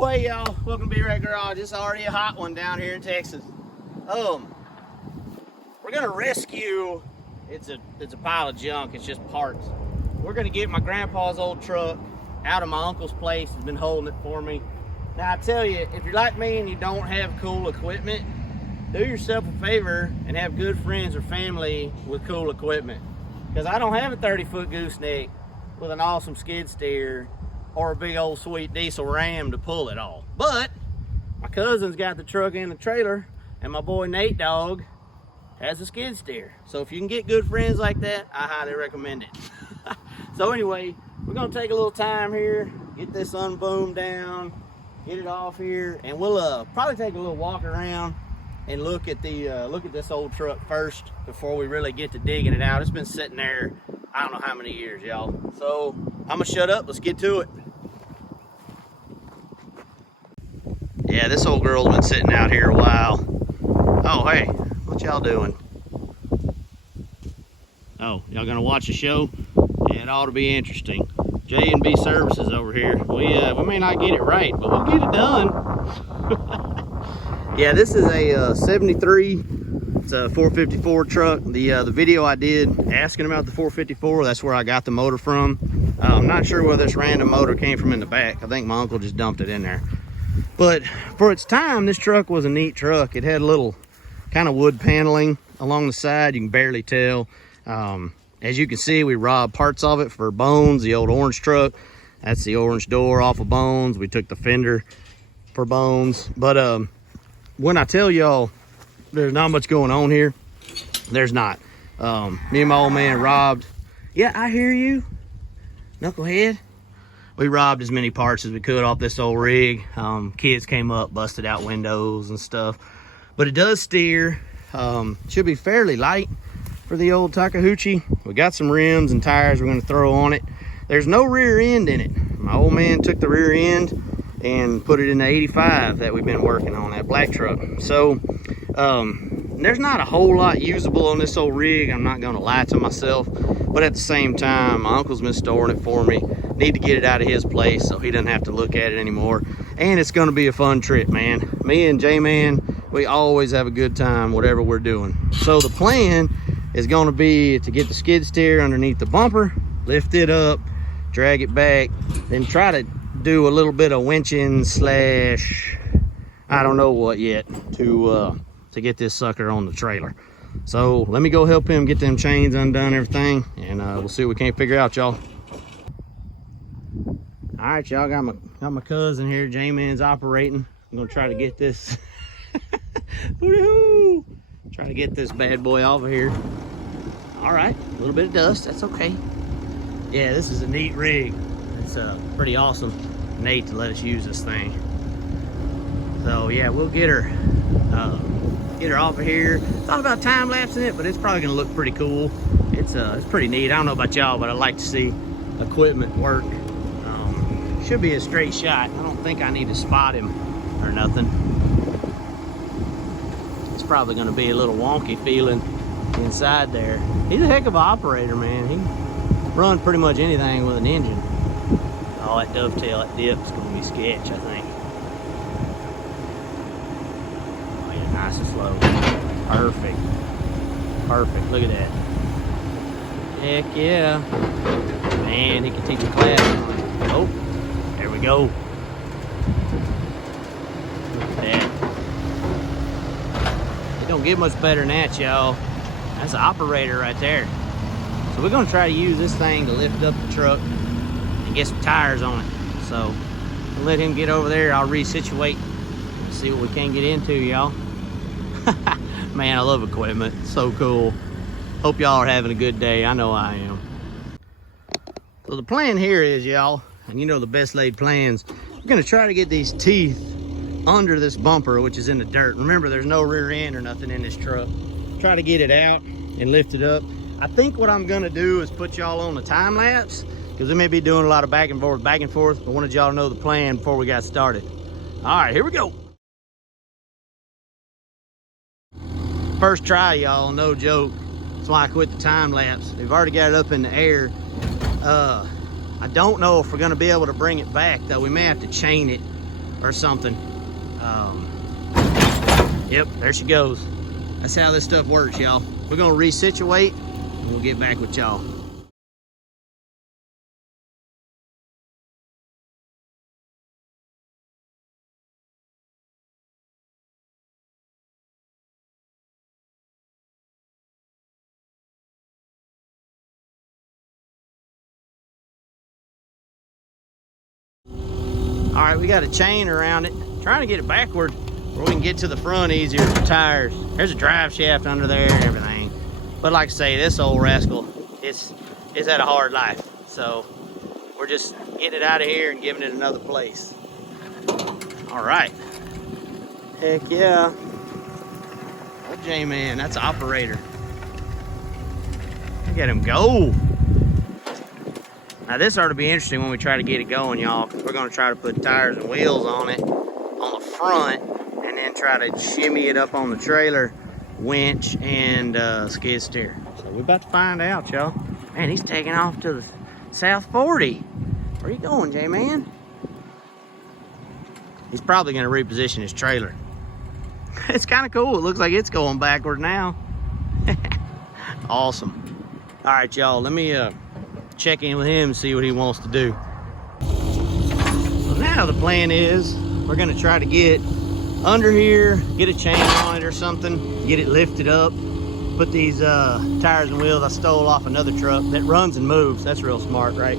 Woo, hey y'all, welcome to B-Rad Garage. It's already a hot one down here in Texas. We're gonna rescue, it's a pile of junk, it's just parts. We're gonna get my grandpa's old truck out of my uncle's place. He's been holding it for me. Now I tell you, if you're like me and you don't have cool equipment, do yourself a favor and have good friends or family with cool equipment. Because I don't have a 30-foot gooseneck with an awesome skid steer or a big old sweet diesel ram to pull it all. But my cousin's got the truck and the trailer, and my boy Nate Dog has a skid steer. So if you can get good friends like that, I highly recommend it. So anyway, we're gonna take a little time here, get this unboomed down, get it off here, and we'll probably take a little walk around and look at this old truck first before we really get to digging it out. It's been sitting there, I don't know how many years, y'all. So I'm gonna shut up, let's get to it. Yeah, this old girl's been sitting out here a while. Oh, hey, what y'all doing? Oh, y'all gonna watch the show? Yeah, it ought to be interesting. J&B Services over here. We may not get it right, but we'll get it done. Yeah, this is a 73. It's a 454 truck. The video I did asking about the 454, that's where I got the motor from. I'm not sure where this random motor came from in the back. I think my uncle just dumped it in there. But for its time, this truck was a neat truck. It had a little kind of wood paneling along the side. You can barely tell. As you can see, we robbed parts of it for Bones, the old orange truck. That's the orange door off of Bones. We took the fender for Bones. But when I tell y'all there's not much going on here, there's not. Me and my old man robbed. Yeah, I hear you, knucklehead. We robbed as many parts as we could off this old rig. Kids came up, busted out windows and stuff. But it does steer. Should be fairly light for the old Takeuchi. We got some rims and tires we're gonna throw on it. There's no rear end in it. My old man took the rear end and put it in the 85 that we've been working on, that black truck. So there's not a whole lot usable on this old rig. I'm not gonna lie to myself, but at the same time, my uncle's been storing it for me. Need to get it out of his place so he doesn't have to look at it anymore. And it's gonna be a fun trip, man. Me and J-Man, we always have a good time, whatever we're doing. So the plan is gonna be to get the skid steer underneath the bumper, lift it up, drag it back, then try to do a little bit of winching slash, I don't know what yet, to get this sucker on the trailer. So let me go help him get them chains undone, everything, and we'll see what we can't figure out, y'all. All right, y'all, got my cousin here. J-Man's operating. I'm gonna try to get this try to get this bad boy off of here. All right, a little bit of dust, that's okay. Yeah, this is a neat rig. It's pretty awesome, Nate, to let us use this thing. So yeah, we'll get her off of here. Thought about time lapsing it, but it's probably gonna look pretty cool. It's pretty neat. I don't know about y'all, but I like to see equipment work. Should be a straight shot. I don't think I need to spot him or nothing. It's probably gonna be a little wonky feeling inside there. He's a heck of an operator, man. He runs pretty much anything with an engine. Oh, that dovetail, that dip's gonna be sketch, I think. Oh yeah, nice and slow. Perfect. Perfect, look at that. Heck yeah. Man, he can teach a class on it. Oh, there we go. Look at that. It don't get much better than that, y'all. That's an operator right there. So we're gonna try to use this thing to lift up the truck and get some tires on it. So I'll let him get over there. I'll resituate and see what we can get into, y'all. Man, I love equipment. It's so cool. Hope y'all are having a good day. I know I am. So the plan here is, y'all, and you know the best laid plans, we're gonna try to get these teeth under this bumper, which is in the dirt. Remember, there's no rear end or nothing in this truck. Try to get it out and lift it up. I think what I'm gonna do is put y'all on a time lapse, because we may be doing a lot of back and forth, but I wanted y'all to know the plan before we got started. All right, here we go. First try, y'all, no joke. That's why I quit the time lapse. We've already got it up in the air. I don't know if we're gonna be able to bring it back, though. We may have to chain it or something. Yep, there she goes. That's how this stuff works, y'all. We're gonna resituate and we'll get back with y'all. All right, we got a chain around it. Trying to get it backward where we can get to the front easier for tires. There's a drive shaft under there and everything. But like I say, this old rascal, it's had a hard life. So we're just getting it out of here and giving it another place. All right. Heck yeah. Oh, J-Man, that's an operator. Look at him go. Now this ought to be interesting when we try to get it going, y'all. We're gonna try to put tires and wheels on it on the front and then try to shimmy it up on the trailer, winch, and skid steer. So we're about to find out, y'all. Man, he's taking off to the South 40. Where you going, J-Man? He's probably gonna reposition his trailer. It's kind of cool. It looks like it's going backward now. Awesome. All right, y'all, let me check in with him and see what he wants to do. So now the plan is we're gonna try to get under here, get a chain on it or something, get it lifted up, put these tires and wheels I stole off another truck that runs and moves. That's real smart, right?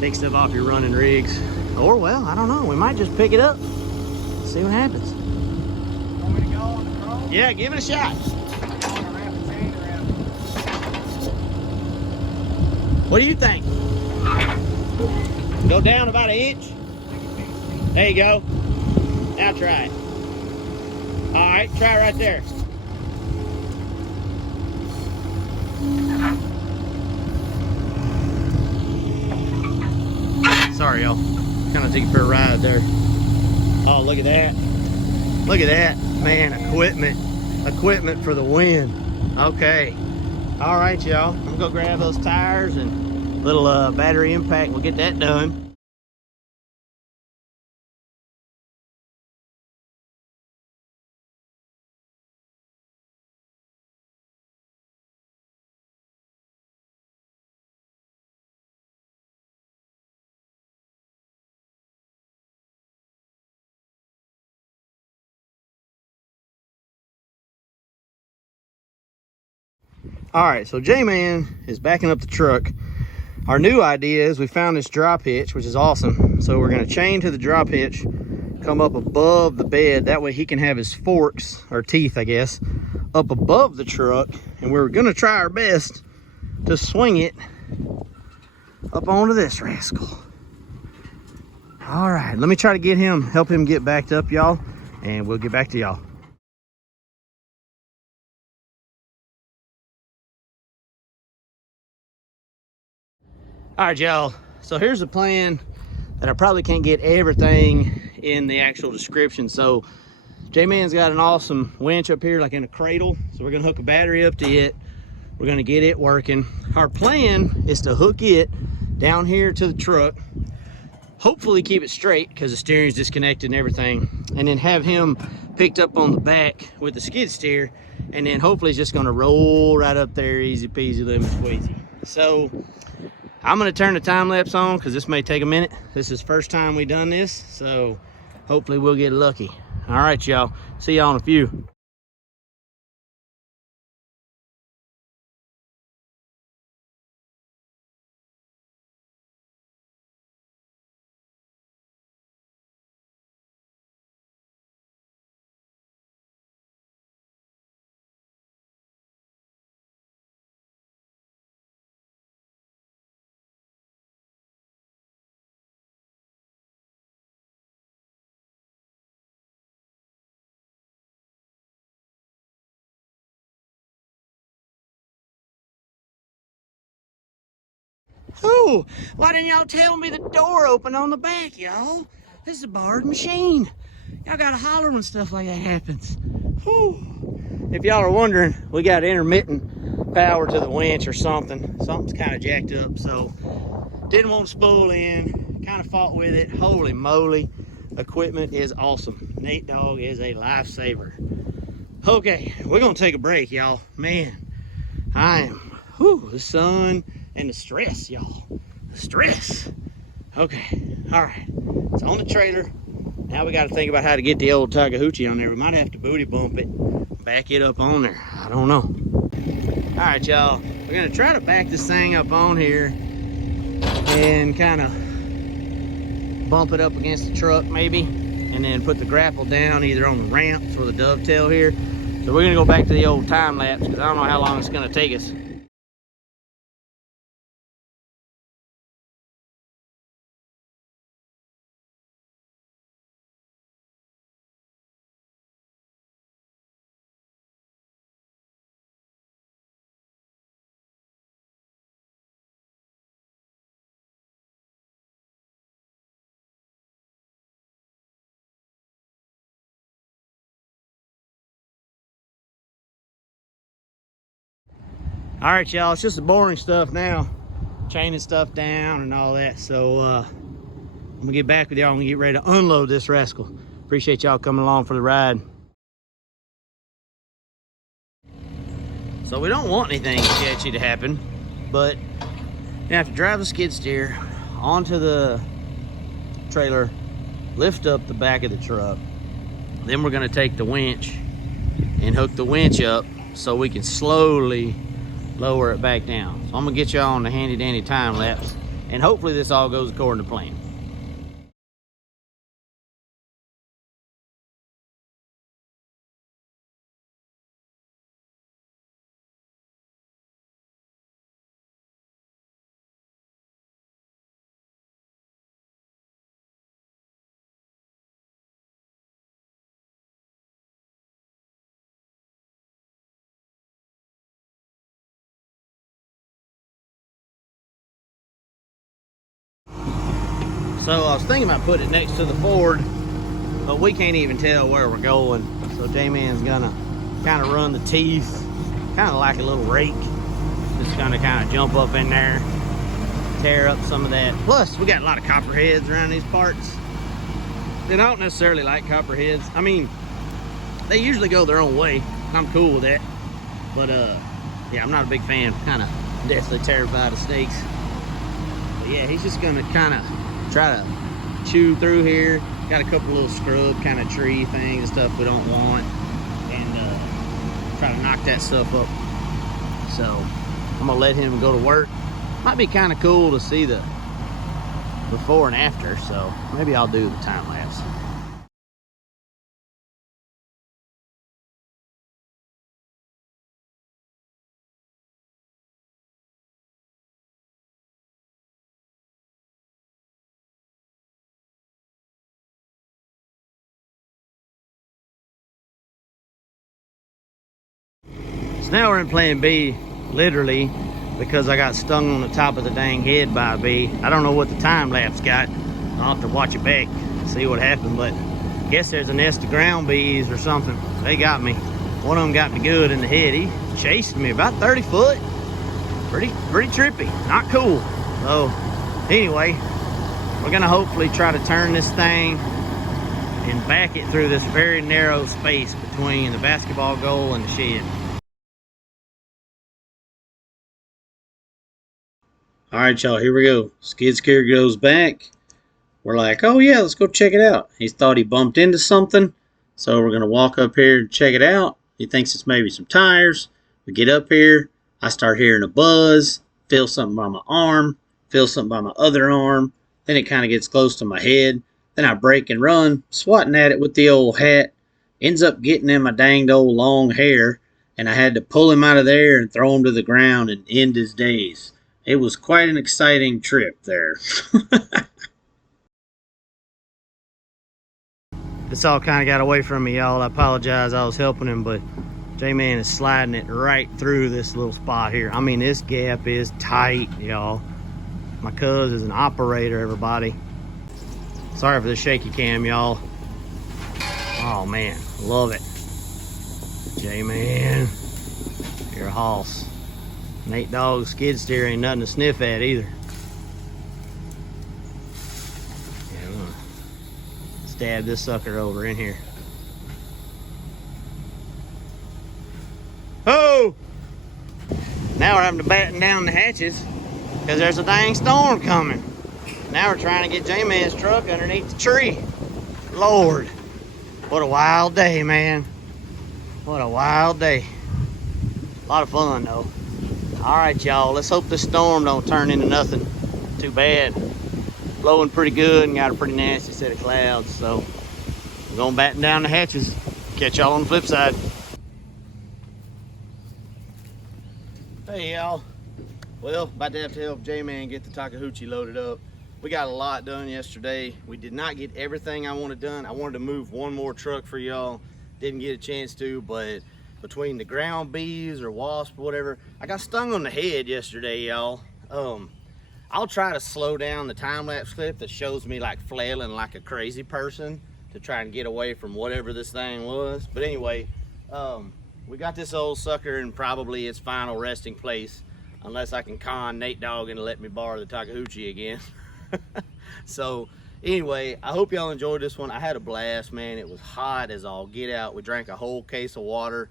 Take stuff off your running rigs. Or, well, I don't know, we might just pick it up, see what happens. Want me to go on the road? Yeah, give it a shot. What do you think? Go down about 1 inch? There you go. Now try it. All right, try it right there. Sorry, y'all. Kind of take you for a ride there. Oh, look at that. Look at that. Man, equipment for the win. Okay. All right, y'all. I'm gonna go grab those tires and little battery impact. We'll get that done. All right, so J-Man is backing up the truck. Our new idea is we found this drop hitch, which is awesome. So we're gonna chain to the drop hitch, come up above the bed. That way he can have his forks, or teeth, I guess, up above the truck. And we're gonna try our best to swing it up onto this rascal. All right, let me try to help him get backed up, y'all, and we'll get back to y'all. All right, y'all, so here's the plan that I probably can't get everything in the actual description. So J-Man's got an awesome winch up here, like in a cradle. So we're gonna hook a battery up to it. We're gonna get it working. Our plan is to hook it down here to the truck, hopefully keep it straight because the steering's disconnected and everything, and then have him picked up on the back with the skid steer, and then hopefully it's just gonna roll right up there, easy peasy, lemon squeezy. So I'm gonna turn the time lapse on because this may take a minute. This is the first time we done this, so hopefully we'll get lucky. All right, y'all, see y'all in a few. Oh, why didn't y'all tell me the door opened on the back, y'all? This is a barred machine. Y'all gotta holler when stuff like that happens. Whew. If y'all are wondering, we got intermittent power to the winch or something. Something's kind of jacked up, so didn't want to spool in. Kind of fought with it. Holy moly. equipment is awesome. Nate Dogg is a lifesaver. Okay, we're gonna take a break, y'all. Man, I am, whew, the sun and the stress, y'all. The stress. Okay, all right. It's on the trailer. Now we got to think about how to get the old Takeuchi on there. We might have to booty bump it, back it up on there. I don't know. All right, y'all. We're gonna try to back this thing up on here and kind of bump it up against the truck maybe, and then put the grapple down either on the ramps or the dovetail here. So we're gonna go back to the old time lapse because I don't know how long it's gonna take us. All right, y'all, it's just the boring stuff now, chaining stuff down and all that. So I'm gonna get back with y'all. I'm gonna get ready to unload this rascal. Appreciate y'all coming along for the ride. So we don't want anything sketchy to happen, but you have to drive the skid steer onto the trailer, lift up the back of the truck. Then we're gonna take the winch and hook the winch up so we can slowly lower it back down. So I'm gonna get y'all on the handy dandy time lapse, and hopefully this all goes according to plan. So I was thinking about putting it next to the Ford, but we can't even tell where we're going. So J-Man's gonna kind of run the teeth, kind of like a little rake. Just gonna kind of jump up in there, tear up some of that. Plus, we got a lot of copperheads around these parts. And I don't necessarily like copperheads. I mean, they usually go their own way. I'm cool with that. But yeah, I'm not a big fan. Kind of deathly terrified of snakes. But yeah, he's just gonna kind of try to chew through here. Got a couple little scrub kind of tree things and stuff we don't want, and try to knock that stuff up. So I'm gonna let him go to work. Might be kind of cool to see the before and after, so maybe I'll do the time lapse. So now we're in plan B, literally, because I got stung on the top of the dang head by a bee. I don't know what the time lapse got. I'll have to watch it back, see what happened, but I guess there's a nest of ground bees or something. They got me. One of them got me good in the head. He chased me about 30 foot. Pretty trippy, not cool. So anyway, we're gonna hopefully try to turn this thing and back it through this very narrow space between the basketball goal and the shed. All right, y'all, here we go. Skid steer goes back. We're like, oh yeah, let's go check it out. He thought he bumped into something, so we're gonna walk up here and check it out. He thinks it's maybe some tires. We get up here, I start hearing a buzz, feel something by my arm, feel something by my other arm, then it kind of gets close to my head. Then I break and run, swatting at it with the old hat, ends up getting in my danged old long hair, and I had to pull him out of there and throw him to the ground and end his days. It was quite an exciting trip there. This all kind of got away from me, y'all. I apologize. I was helping him, but J-Man is sliding it right through this little spot here. I mean, this gap is tight, y'all. My cuz is an operator, everybody. Sorry for the shaky cam, y'all. Oh, man. Love it. J-Man. You're a hoss. Nate Dogg skid steer ain't nothing to sniff at either. Yeah, let's stab this sucker over in here. Oh! Now we're having to batten down the hatches because there's a dang storm coming. Now we're trying to get J-Man's truck underneath the tree. Lord, what a wild day, man. What a wild day. A lot of fun, though. All right, y'all, let's hope this storm don't turn into nothing too bad. Blowing pretty good and got a pretty nasty set of clouds, so we're gonna batten down the hatches. Catch y'all on the flip side. Hey, y'all. Well, about to have to help J-Man get the Takeuchi loaded up. We got a lot done yesterday. We did not get everything I wanted done. I wanted to move one more truck for y'all. Didn't get a chance to, but between the ground bees or wasps or whatever, I got stung on the head yesterday, y'all. I'll try to slow down the time-lapse clip that shows me like flailing like a crazy person to try and get away from whatever this thing was. But anyway, we got this old sucker in probably its final resting place, unless I can con Nate Dogg into let me borrow the Takeuchi again. So anyway, I hope y'all enjoyed this one. I had a blast, man. It was hot as all get out. We drank a whole case of water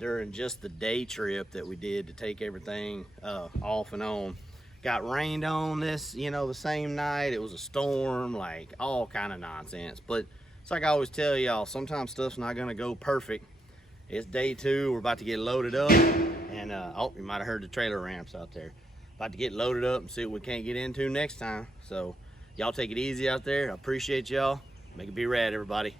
during just the day trip that we did to take everything off and on. Got rained on this, you know, the same night. It was a storm, like all kind of nonsense. But it's like I always tell y'all, sometimes stuff's not gonna go perfect. It's day 2. We're about to get loaded up, and oh, you might have heard the trailer ramps out there. About to get loaded up and see what we can't get into next time. So y'all take it easy out there. I appreciate y'all. Make it B-Rad, everybody.